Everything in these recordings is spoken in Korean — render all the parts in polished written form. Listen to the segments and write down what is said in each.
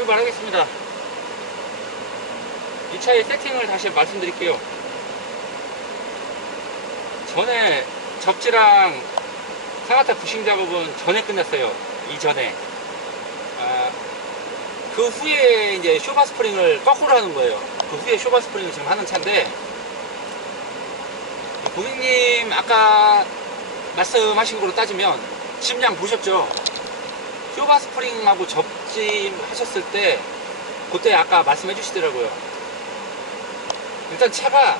출발하겠습니다. 이 차의 세팅을 다시 말씀드릴게요. 전에 접지랑 상하타 부싱 작업은 전에 끝났어요. 이전에. 그 후에 이제 쇼바 스프링을 거꾸로 하는 거예요. 그 후에 쇼바 스프링을 지금 하는 차인데, 고객님 아까 말씀하신 거로 따지면 짐량 보셨죠? 쇼바 스프링하고 접지 하셨을 때 그때 아까 말씀해 주시더라고요. 일단 차가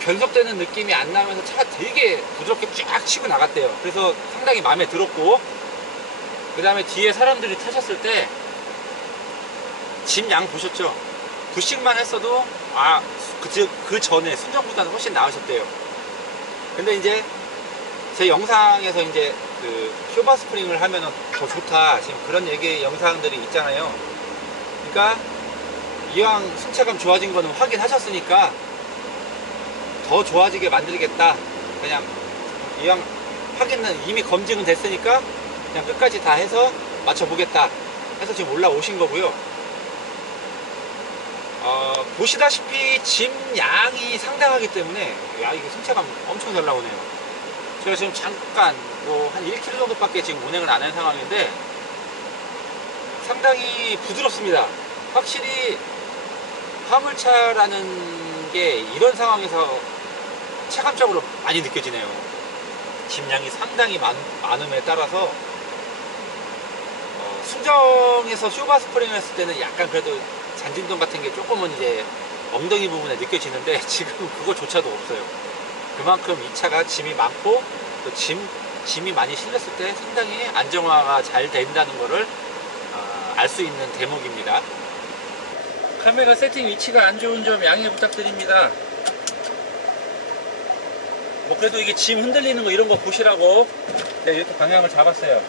변속되는 느낌이 안 나면서 차가 되게 부드럽게 쫙 치고 나갔대요. 그래서 상당히 마음에 들었고, 그 다음에 뒤에 사람들이 타셨을 때 짐 양 보셨죠? 부식만 했어도 그 전에 순정보다는 훨씬 나으셨대요. 근데 이제 제 영상에서 이제 그 쇼바 스프링을 하면은 더 좋다, 지금 그런 얘기 영상들이 있잖아요. 그러니까 이왕 승차감 좋아진 거는 확인하셨으니까 더 좋아지게 만들겠다. 그냥 이왕 확인은 이미 검증은 됐으니까 그냥 끝까지 다 해서 맞춰보겠다 해서 지금 올라오신 거고요. 보시다시피 짐 양이 상당하기 때문에 이게 승차감 엄청 잘 나오네요. 제가 지금 잠깐 한 1km 정도밖에 지금 운행을 안 한 상황인데 상당히 부드럽습니다. 확실히 화물차라는 게 이런 상황에서 체감적으로 많이 느껴지네요. 짐량이 상당히 많음에 따라서 순정에서 쇼바 스프링을 했을 때는 약간 그래도 잔진동 같은 게 조금은 이제 엉덩이 부분에 느껴지는데 지금 그거조차도 없어요. 그만큼 이 차가 짐이 많고 또 짐이 많이 실렸을 때 상당히 안정화가 잘 된다는 거를 알 수 있는 대목입니다. 카메라 세팅 위치가 안 좋은 점 양해 부탁드립니다. 뭐 그래도 이게 짐 흔들리는 거 이런 거 보시라고 이렇게 방향을 잡았어요.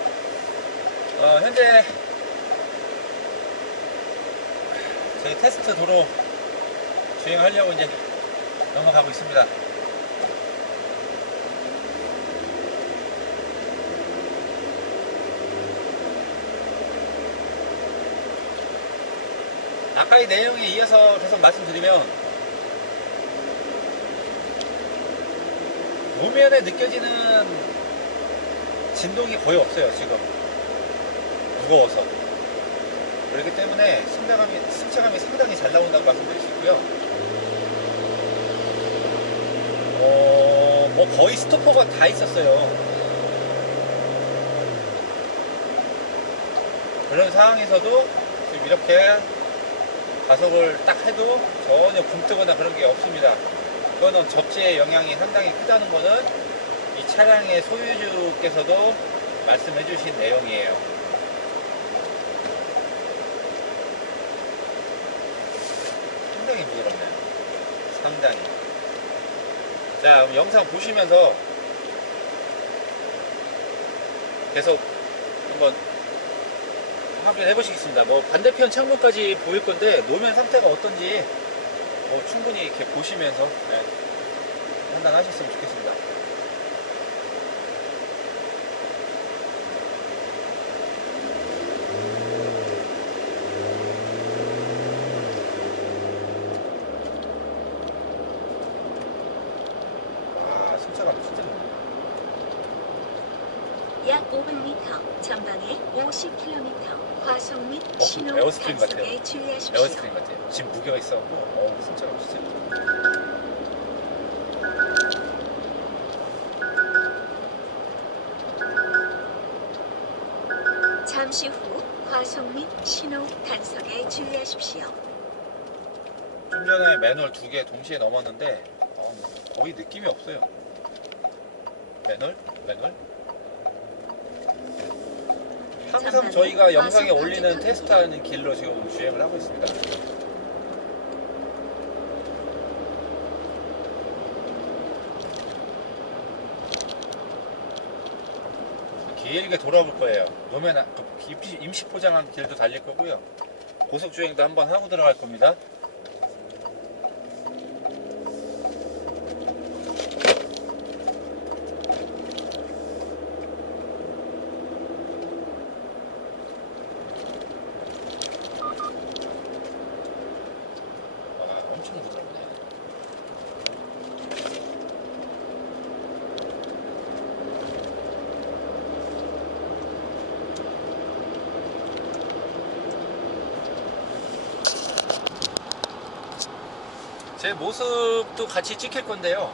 현재 저희 테스트 도로 주행하려고 이제 넘어가고 있습니다. 아까 이 내용에 이어서 계속 말씀드리면 노면에 느껴지는 진동이 거의 없어요. 지금 무거워서. 그렇기 때문에 승차감이 상당히 잘 나온다고 말씀드릴 수 있고요. 뭐 거의 스토퍼가 다 있었어요. 그런 상황에서도 지금 이렇게 가속을 딱 해도 전혀 굼뜨거나 그런 게 없습니다. 그거는 접지의 영향이 상당히 크다는 거는 이 차량의 소유주께서도 말씀해 주신 내용이에요. 상당히 부드럽네요. 상당히. 자, 그럼 영상 보시면서 계속 한번 확인해 보시겠습니다. 뭐 반대편 창문까지 보일 건데 노면 상태가 어떤지 충분히 이렇게 보시면서 판단하셨으면 좋겠습니다. 승차감 진짜 좋네요. 약 500m, 전방에 50km, 과속 및 신호 에어스트림 단속에 같아요. 주의하십시오. 에어스트림 같아요. 지금 무게가 있어갖고 승차감 진짜 좋네요. 잠시 후 과속 및 신호 단속에 주의하십시오. 좀 전에 매nu얼 2개 동시에 넘었는데 거의 느낌이 없어요. 매nu얼? 항상 저희가 영상에 올리는 테스트하는 길로 지금 주행을 하고 있습니다. 길게 돌아볼 거예요. 노면 임시 포장한 길도 달릴 거고요. 고속 주행도 한번 하고 들어갈 겁니다. 제 모습도 같이 찍힐 건데요.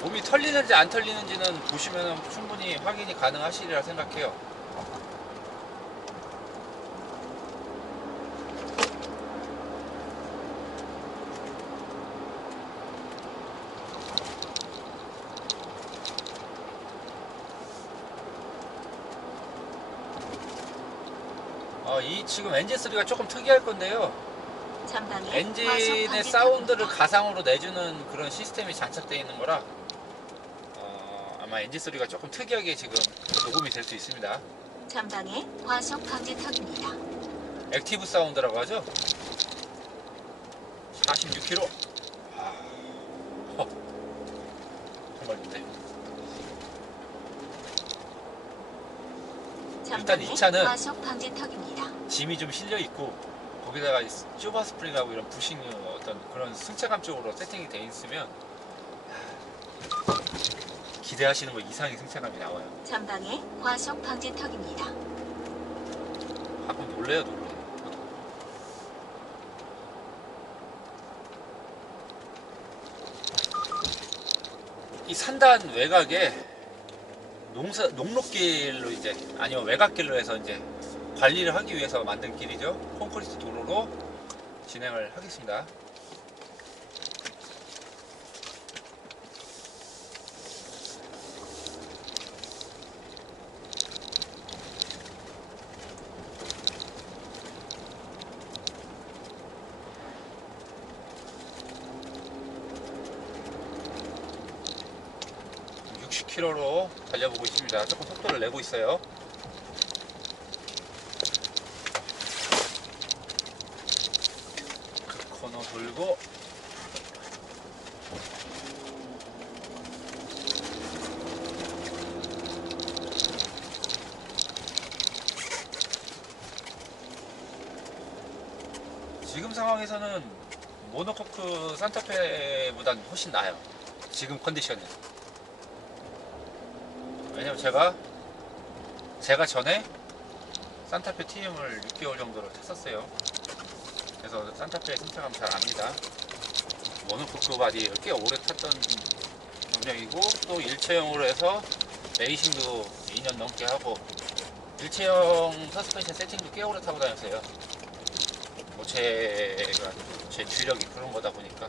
몸이 털리는지 안 털리는지는 보시면 충분히 확인이 가능하시리라 생각해요. 이 지금 엔진 소리가 조금 특이할 건데요. 전방에 엔진의 과속 사운드를 방지턱입니다. 가상으로 내주는 그런 시스템이 장착되어 있는 거라 아마 엔진 소리가 조금 특이하게 지금 녹음이 될 수 있습니다. 전방에 과속 방지턱입니다. 액티브 사운드라고 하죠. 46km. 정말 좋네. 전방에 이 차는 과속 방지턱입니다. 짐이 좀 실려 있고 거기다가 쭈바 스프링하고 이런 부싱 어떤 그런 승차감 쪽으로 세팅이 되어 있으면 기대하시는 것 이상의 승차감이 나와요. 전방에 과속 방지턱입니다. 가끔 놀래요, 놀래. 이 산단 외곽에 녹록길로 이제 아니면 외곽길로 해서 이제 관리를 하기 위해서 만든 길이죠. 콘크리트 도로로 진행을 하겠습니다. km로 달려보고 있습니다. 조금 속도를 내고 있어요. 그 코너 돌고 지금 상황에서는 모노코크 산타페보단 훨씬 나아요. 지금 컨디션은. 왜냐면 제가 전에 산타페 TM을 6개월 정도로 탔었어요. 그래서 산타페 승차감 잘 압니다. 모노코크 바디를 꽤 오래 탔던 경력이고, 또 일체형으로 해서 레이싱도 2년 넘게 하고, 일체형 서스펜션 세팅도 꽤 오래 타고 다녔어요. 뭐 제 주력이 그런 거다 보니까.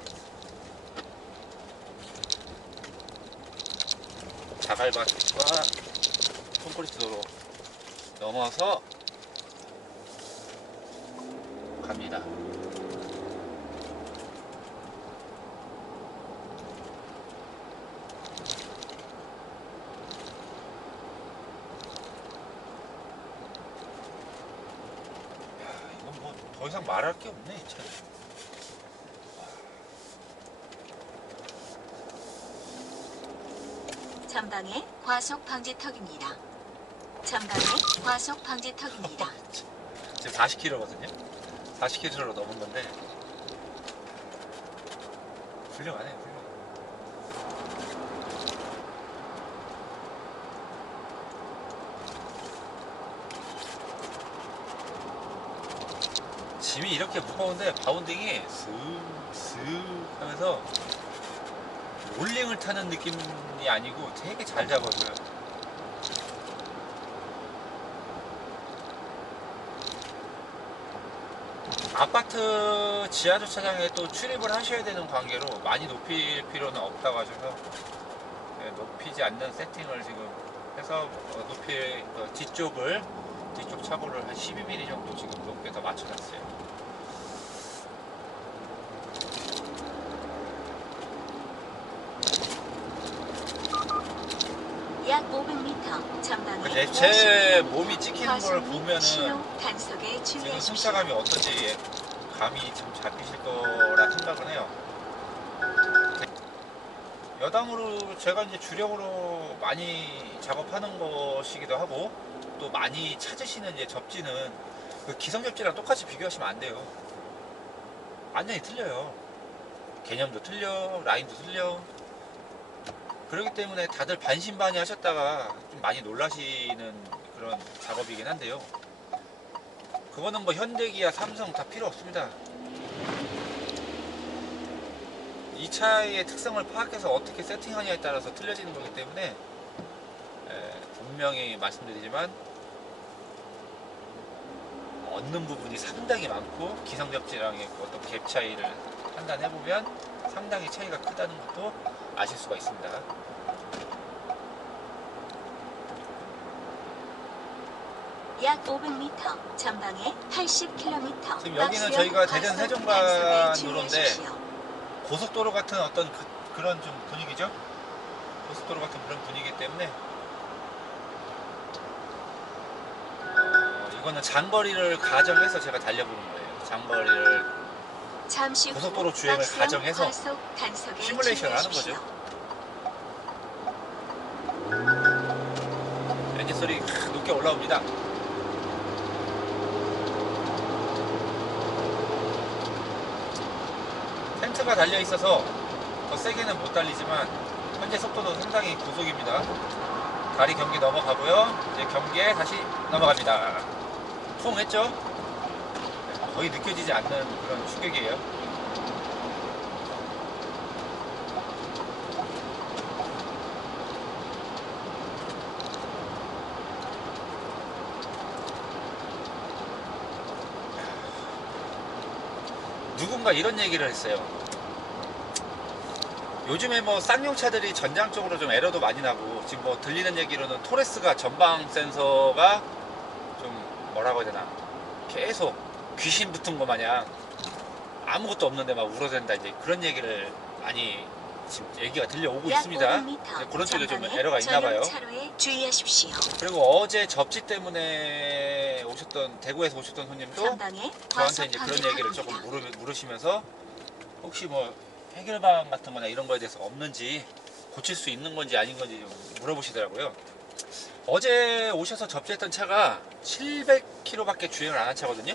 자갈밭과 콘크리트 도로 넘어서 갑니다. 이건 뭐 더 이상 말할 게 없네, 이 차는. 전방에 과속 방지턱입니다. 전방에 과속 방지턱입니다. 지금 40km거든요. 40km로 넘은 건데 훌륭하네요, 훌륭해. 짐이 이렇게 무거운데 바운딩이 슥슥 하면서 롤링을 타는 느낌이 아니고 되게 잘 잡아줘요. 아파트 지하주차장에 또 출입을 하셔야 되는 관계로 많이 높일 필요는 없다고 하셔서 높이지 않는 세팅을 지금 해서 높일 뒤쪽 차고를 한 12mm 정도 지금 높게 더 맞춰놨어요. 약 500m 전방에 근데 제 몸이 찍히는 걸 과속 및 보면은 신호 단속에 지금 주의하십시오. 승차감이 어떤지 감이 좀 잡히실 거라 생각은 해요. 여담으로 제가 이제 주력으로 많이 작업하는 것이기도 하고, 또 많이 찾으시는 이제 접지는 그 기성 접지랑 똑같이 비교하시면 안 돼요. 완전히 틀려요. 개념도 틀려, 라인도 틀려. 그렇기 때문에 다들 반신반의 하셨다가 좀 많이 놀라시는 그런 작업이긴 한데요. 그거는 뭐 현대기아, 삼성 다 필요 없습니다. 이 차의 특성을 파악해서 어떻게 세팅하냐에 따라서 틀려지는 거기 때문에 분명히 말씀드리지만 얻는 부분이 상당히 많고 기성접지랑의 어떤 갭 차이를 판단해보면 상당히 차이가 크다는 것도 아실 수가 있습니다. 약 500m, 전방에 80km. 지금 여기는 저희가 대전 세종간도로인데 고속도로 같은 어떤 그런 좀 분위기죠. 고속도로 같은 그런 분위기이기 때문에 이거는 장거리를 가정해서 제가 달려보는 거예요. 장거리를 잠시 후 고속도로 주행을 박수영 가정해서 과속 단속에 시뮬레이션을 하는 주의하십시오. 거죠. 엔진 소리 높게 올라옵니다. 텐트가 달려 있어서 더 세게는 못 달리지만 현재 속도도 상당히 고속입니다. 다리 경계 넘어가고요. 이제 경계에 다시 넘어갑니다. 통했죠? 거의 느껴지지 않는 그런 충격이에요. 누군가 이런 얘기를 했어요. 요즘에 뭐 쌍용차들이 전장적으로 좀 에러도 많이 나고, 지금 뭐 들리는 얘기로는 토레스가 전방 센서가 좀 뭐라고 해야 되나, 계속 귀신 붙은 거 마냥 아무것도 없는데 막 울어댄다, 이제 그런 얘기를 많이 지금 얘기가 들려오고 있습니다. 그런 쪽에 좀 에러가 있나 봐요. 주의하십시오. 그리고 어제 접지 때문에 오셨던, 대구에서 오셨던 손님도 저한테 이제 그런 얘기를 조금 물으시면서 혹시 뭐 해결방 같은 거나 이런 거에 대해서 없는지, 고칠 수 있는 건지 아닌 건지 좀 물어보시더라고요. 어제 오셔서 접지했던 차가 700km밖에 주행을 안 한 차거든요.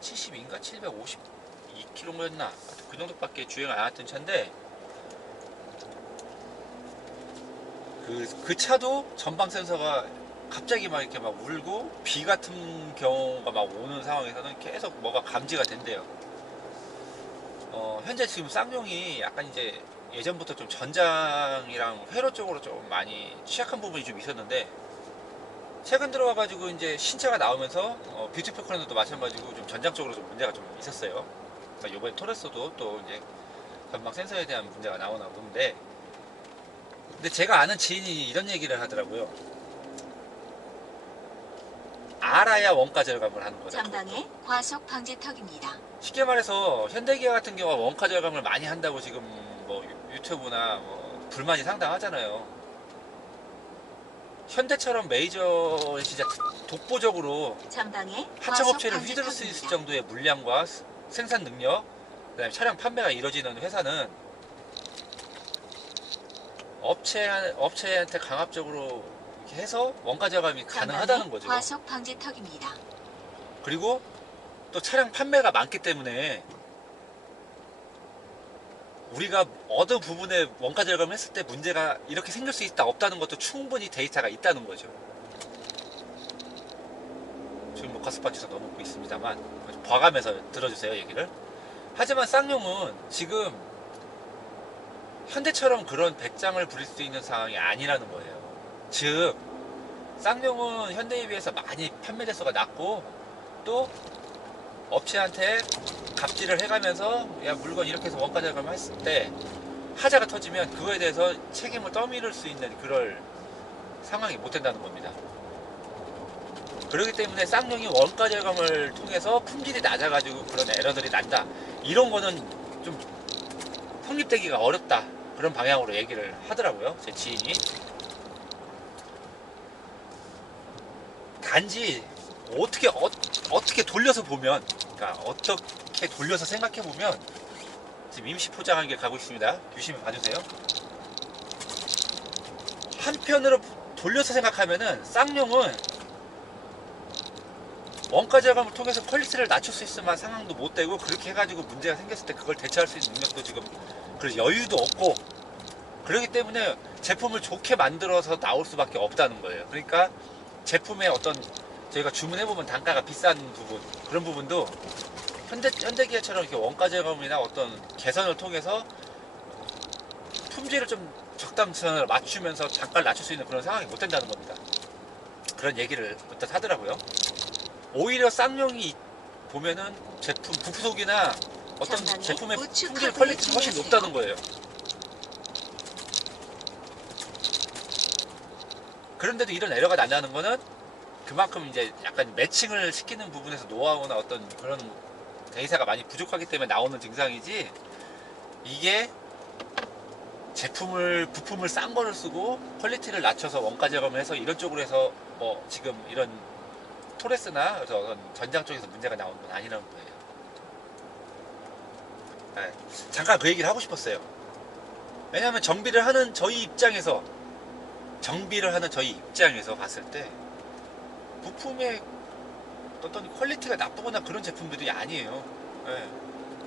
770인가 752km였나 그 정도밖에 주행을 안 했던 차인데, 그 차도 전방 센서가 갑자기 막 이렇게 막 울고 비 같은 경우가 막 오는 상황에서는 계속 뭐가 감지가 된대요. 현재 지금 쌍용이 약간 이제 예전부터 좀 전장이랑 회로 쪽으로 좀 많이 취약한 부분이 좀 있었는데, 최근 들어와가지고 이제 신차가 나오면서 뷰티풀 코너도 마찬가지고 좀 전장 쪽으로 좀 문제가 좀 있었어요. 그러니까 이번에 토레스도 또 이제 전방 센서에 대한 문제가 나오나 보는데, 근데 제가 아는 지인이 이런 얘기를 하더라고요. 알아야 원가 절감을 하는 거다. 전방에 과속 방지턱입니다. 쉽게 말해서 현대기아 같은 경우가 원가 절감을 많이 한다고 지금 뭐 유튜브나 뭐 불만이 상당하잖아요. 현대처럼 메이저 진짜 독보적으로 전방에 하청업체를 휘두를 수 있을 정도의 물량과 생산 능력, 그다음에 차량 판매가 이루어지는 회사는 업체한테 강압적으로 이렇게 해서 원가 절감이 가능하다는 거죠. 과속 방지턱입니다. 그리고 또 차량 판매가 많기 때문에 우리가 어느 부분에 원가 절감을 했을 때 문제가 이렇게 생길 수 있다 없다는 것도 충분히 데이터가 있다는 거죠. 지금 녹화 스팟 주사 넘고 있습니다만 봐가면서 들어주세요, 얘기를. 하지만 쌍용은 지금 현대처럼 그런 배짱을 부릴 수 있는 상황이 아니라는 거예요. 즉 쌍용은 현대에 비해서 많이 판매 대수가 낮고, 또 업체한테 갑질을 해가면서 야 물건 이렇게 해서 원가 절감을 했을 때 하자가 터지면 그거에 대해서 책임을 떠밀을 수 있는 그럴 상황이 못 된다는 겁니다. 그렇기 때문에 쌍용이 원가 절감을 통해서 품질이 낮아가지고 그런 에러들이 난다, 이런 거는 좀 성립되기가 어렵다, 그런 방향으로 얘기를 하더라고요, 제 지인이. 단지 어떻게 돌려서 보면, 그러니까 어떻게 돌려서 생각해 보면, 지금 임시 포장한 길 가고 있습니다. 유심히 봐주세요. 한편으로 돌려서 생각하면은 쌍용은 원가 절감을 통해서 퀄리티를 낮출 수 있을 만한 상황도 못 되고, 그렇게 해가지고 문제가 생겼을 때 그걸 대처할 수 있는 능력도 지금 그래서 여유도 없고, 그렇기 때문에 제품을 좋게 만들어서 나올 수밖에 없다는 거예요. 그러니까 제품의 어떤, 저희가 주문해보면 단가가 비싼 부분, 그런 부분도 현대기아처럼 이렇게 원가 제공이나 어떤 개선을 통해서 품질을 좀 적당선을 맞추면서 단가를 낮출 수 있는 그런 상황이 못 된다는 겁니다. 그런 얘기를 부터 하더라고요. 오히려 쌍용이 보면은 제품 부속이나 어떤 제품의 품질 퀄리티가 훨씬 높다는 거예요. 그런데도 이런 에러가 난다는 거는 그만큼 이제 약간 매칭을 시키는 부분에서 노하우나 어떤 그런 데이터가 많이 부족하기 때문에 나오는 증상이지, 이게 부품을 싼 거를 쓰고 퀄리티를 낮춰서 원가 제공을 해서 이런 쪽으로 해서 뭐 지금 이런 토레스나 전장 쪽에서 문제가 나오는 건 아니라는 거예요. 네, 잠깐 그 얘기를 하고 싶었어요. 왜냐하면 정비를 하는 저희 입장에서 봤을 때 부품의 어떤 퀄리티가 나쁘거나 그런 제품들이 아니에요. 네,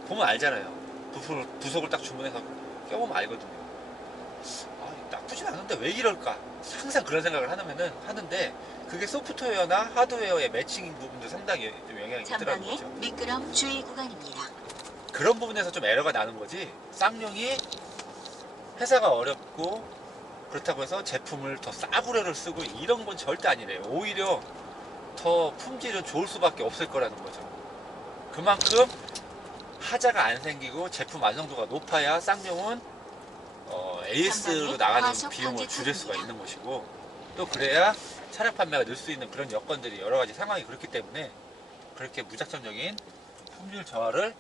보면 알잖아요. 부속을 딱 주문해서 껴보면 알거든요. 나쁘진 않은데 왜 이럴까? 항상 그런 생각을 하는데 그게 소프트웨어나 하드웨어의 매칭 부분도 상당히 좀 영향이 있더라는 거죠. 미끄럼 주의 구간입니다. 그런 부분에서 좀 에러가 나는 거지, 쌍용이 회사가 어렵고 그렇다고 해서 제품을 더 싸구려를 쓰고 이런 건 절대 아니래요. 오히려 더 품질은 좋을 수밖에 없을 거라는 거죠. 그만큼 하자가 안 생기고 제품 완성도가 높아야 쌍용은 AS로 나가는 비용을 줄일 수가 있는 것이고, 또 그래야 차량 판매가 늘 수 있는 그런 여건들이 여러 가지 상황이 그렇기 때문에 그렇게 무작정적인 품질 저하를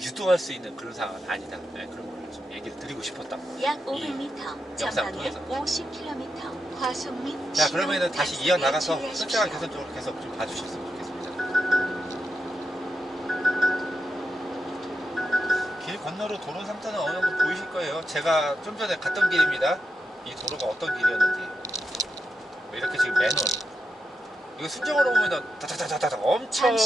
유도할 수 있는 그런 상황은 아니다. 네, 그런 걸 좀 얘기를 드리고 싶었다. 약 500m, 전방에 50km, 과속 및 자, 그러면은 다시 이어나가서 주의하십시오. 승차감 개선 쪽으로 계속 좀 봐주셨으면 좋겠습니다. 길 건너로 도로 상태는 어느 정도 보이실 거예요. 제가 좀 전에 갔던 길입니다. 이 도로가 어떤 길이었는지. 이렇게 지금 맨홀. 이거 순정으로 보면은 다다다다다 엄청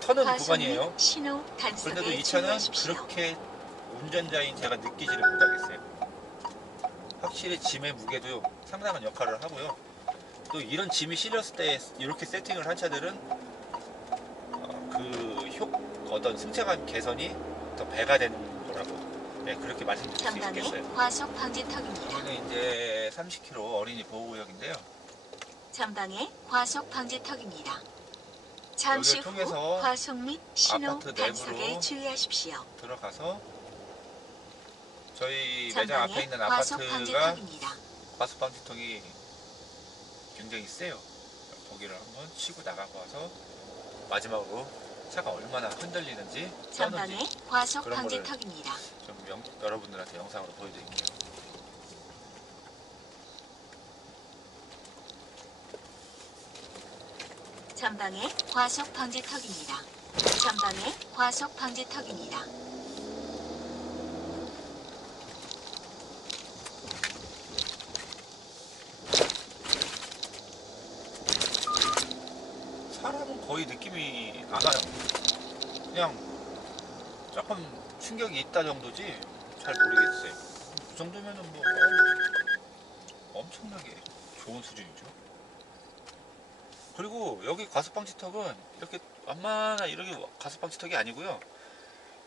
터는 구간이에요. 그런데도 이 차는 그렇게 운전자인 제가 느끼지를 못하겠어요. 확실히 짐의 무게도 상당한 역할을 하고요. 또 이런 짐이 실렸을 때 이렇게 세팅을 한 차들은 어떤 승차감 개선이 더 배가 되는 거라고, 네, 그렇게 말씀드릴 수 있겠어요. 과속 방지턱입니다. 여기는 이제 30km 어린이 보호구역인데요. 전방에 과속 방지턱입니다. 잠시 후 통해서 과속 및 신호 아파트 단속에 내부로 주의하십시오. 들어가서 저희 매장 앞에 있는 과속 아파트가 방지턱입니다. 과속 방지턱이 굉장히 세요. 거기를 한번 치고 나가고 와서 마지막으로 차가 얼마나 흔들리는지 전방에 과속 방지턱입니다. 좀 여러분들한테 영상으로 보여드릴게요. 전방에 과속 방지턱입니다. 전방에 과속 방지턱입니다. 사람은 거의 느낌이 안 와요. 그냥 조금 충격이 있다 정도지 잘 모르겠어요. 그 정도면은 뭐 엄청나게 좋은 수준이죠. 그리고 여기 과속방지턱은 이렇게 완만한 이렇게 과속방지턱이 아니고요.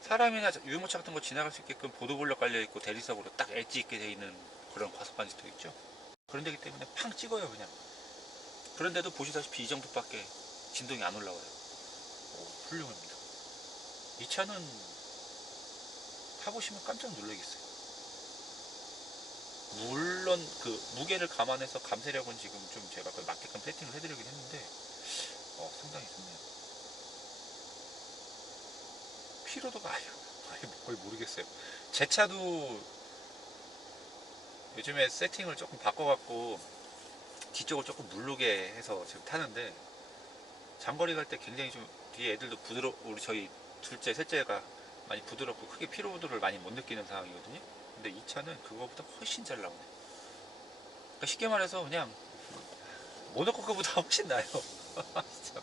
사람이나 유모차 같은 거 지나갈 수 있게끔 보도블럭 깔려있고 대리석으로 딱 엣지 있게 되어 있는 그런 과속방지턱 있죠. 그런 데기 때문에 팡 찍어요 그냥. 그런데도 보시다시피 이 정도밖에 진동이 안 올라와요. 훌륭합니다. 이 차는 타보시면 깜짝 놀라겠어요. 물론 그 무게를 감안해서 감세력은 지금 좀 제가 거의 맞게끔 세팅을 해드리긴 했는데 상당히 좋네요. 피로도가 아예 거의 모르겠어요. 제 차도 요즘에 세팅을 조금 바꿔갖고 뒤쪽을 조금 누르게 해서 지금 타는데, 장거리 갈 때 굉장히 좀 뒤에 애들도 우리 저희 둘째 셋째가 많이 부드럽고 크게 피로도를 많이 못 느끼는 상황이거든요. 근데 이 차는 그거보다 훨씬 잘 나오네. 그러니까 쉽게 말해서 그냥 모노코크보다 훨씬 나아요. 진짜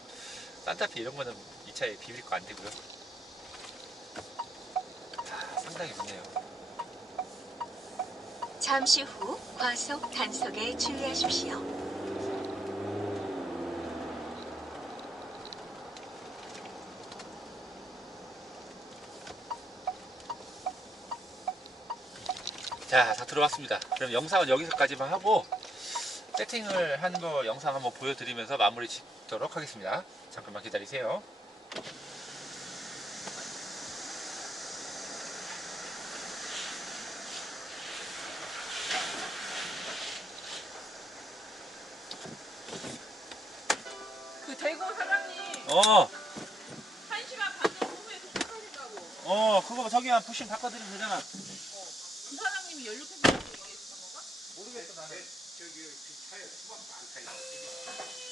산타페 이런 거는 이 차에 비빌 거 안 되고요. 상당히 좋네요. 잠시 후 과속 단속에 주의하십시오. 자, 다 들어왔습니다. 그럼 영상은 여기서까지만 하고 세팅을 한 거 영상 한번 보여드리면서 마무리 짓도록 하겠습니다. 잠깐만 기다리세요. 그 대구 사장님 어, 1시간 반 정도 후에 도착하신다고. 그거 저기만 부심 바꿔드리면 되잖아. 그 사장님이 연료 캠핑 얘기했던 건가? 모르겠어 나는.